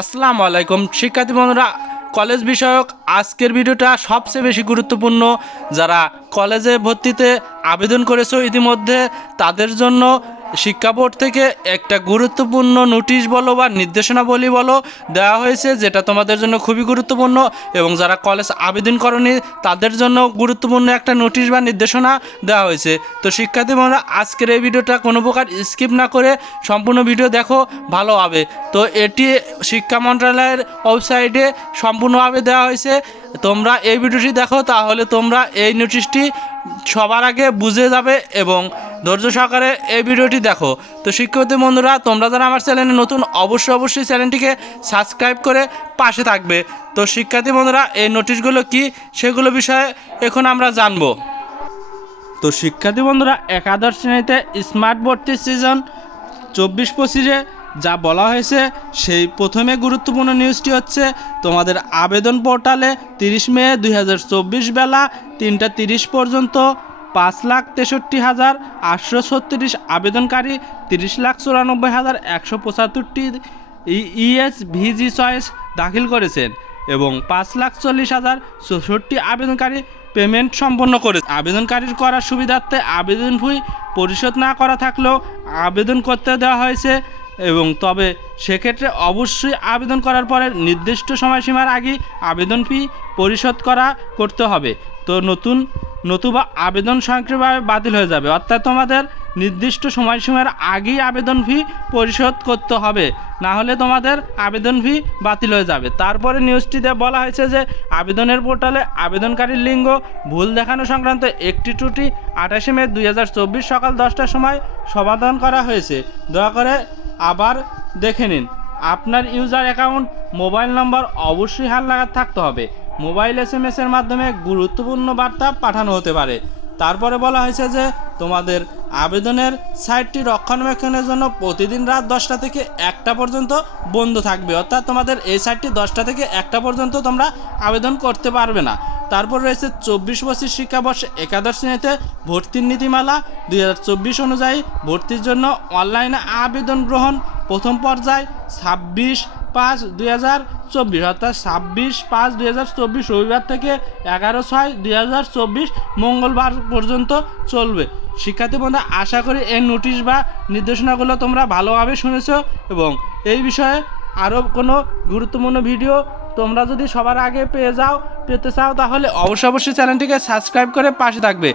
আসসালামু আলাইকুম শিক্ষার্থী বন্ধুরা, কলেজ বিষয়ক আজকের ভিডিওটা সবচেয়ে বেশি গুরুত্বপূর্ণ। যারা কলেজে ভর্তিতে আবেদন করেছো ইতিমধ্যে, তাদের জন্য শিক্ষা বোর্ড থেকে একটা গুরুত্বপূর্ণ নোটিশ বলো বা নির্দেশনাবলী বলো দেওয়া হয়েছে, যেটা তোমাদের জন্য খুবই গুরুত্বপূর্ণ। এবং যারা কলেজ আবেদন করনি তাদের জন্য গুরুত্বপূর্ণ একটা নোটিশ বা নির্দেশনা দেওয়া হয়েছে। তো শিক্ষার্থী বন্ধুরা, আজকের এই ভিডিওটা কোনো প্রকার স্কিপ না করে সম্পূর্ণ ভিডিও দেখো, ভালো হবে। তো এটি শিক্ষা মন্ত্রণালয়ের ওয়েবসাইটে সম্পূর্ণভাবে দেওয়া হয়েছে। তোমরা এই ভিডিওটি দেখো, তাহলে তোমরা এই নোটিশটি সবার আগে বুঝে যাবে এবং ধৈর্য সহকারে এই ভিডিওটি দেখো। তো শিক্ষার্থী বন্ধুরা, তোমরা যারা আমার চ্যানেলে নতুন অবশ্যই চ্যানেলটিকে সাবস্ক্রাইব করে পাশে থাকবে। তো শিক্ষার্থী বন্ধুরা, এই নোটিশগুলো কি সেগুলো বিষয়ে এখন আমরা জানবো। তো শিক্ষার্থী বন্ধুরা, একাদশ শ্রেণীতে স্মার্ট ভর্তি সিজন 24-25-এ যা বলা হয়েছে, সেই প্রথমে গুরুত্বপূর্ণ নিউজটি হচ্ছে তোমাদের আবেদন পোর্টালে 30 মে 2024 বেলা 3টা 30 পর্যন্ত 5,63,836 আবেদনকারী 30,94,175টি ইএসভিজি চয়েস দাখিল করেছেন এবং 5,40,064 আবেদনকারী পেমেন্ট সম্পন্ন করেছে। আবেদনকারীর করার সুবিধার্থে আবেদন ফি পরিশোধ না করা থাকলেও আবেদন করতে দেওয়া হয়েছে, এবং তবে সেক্ষেত্রে অবশ্যই আবেদন করার পরে নির্দিষ্ট সময়সীমার আগেই আবেদন ফি পরিশোধ করতে হবে। তো নতুবা আবেদন স্বয়ংক্রিয়ভাবে বাতিল হয়ে যাবে, অর্থাৎ তোমাদের নির্দিষ্ট সময়সীমার আগেই আবেদন ফি পরিশোধ করতে হবে, না হলে তোমাদের আবেদন ফি বাতিল হয়ে যাবে। তারপরে নিউজটিতে বলা হয়েছে যে আবেদনের পোর্টালে আবেদনকারীর লিঙ্গ ভুল দেখানো সংক্রান্ত একটি ত্রুটি 28 মে 2024 সকাল 10টার সময় সমাধান করা হয়েছে। দয়া করে আবার দেখে নিন। আপনার ইউজার অ্যাকাউন্ট মোবাইল নম্বর অবশ্যই হালনাগাদ থাকতে হবে। মোবাইল SMS এর মাধ্যমে গুরুত্বপূর্ণ বার্তা পাঠানো হতে পারে। তারপরে বলা হয়েছে যে তোমাদের আবেদনের সাইটটি রক্ষণাবেক্ষণের জন্য প্রতিদিন রাত 10টা থেকে 1টা পর্যন্ত বন্ধ থাকবে, অর্থাৎ তোমাদের এই সাইটটি 10টা থেকে 1টা পর্যন্ত তোমরা আবেদন করতে পারবে না। তারপর রয়েছে 24-25 শিক্ষাবর্ষে একাদশ শ্রেণীতে ভর্তির নীতিমালা 2024 অনুযায়ী ভর্তির জন্য অনলাইনে আবেদন গ্রহণ প্রথম পর্যায় 26/5/2024 অর্থাৎ 26/5/2024 রবিবার থেকে 11/6/2024 মঙ্গলবার পর্যন্ত চলবে। শিক্ষার্থী বন্ধুরা, আশা করি এই নোটিশ বা নির্দেশনাগুলো তোমরা ভালোভাবে শুনেছো, এবং এই বিষয়ে আরও কোনো গুরুত্বপূর্ণ ভিডিও তোমরা যদি সবার আগে পেতে চাও তাহলে অবশ্যই চ্যানেলটিকে সাবস্ক্রাইব করে পাশে থাকবে।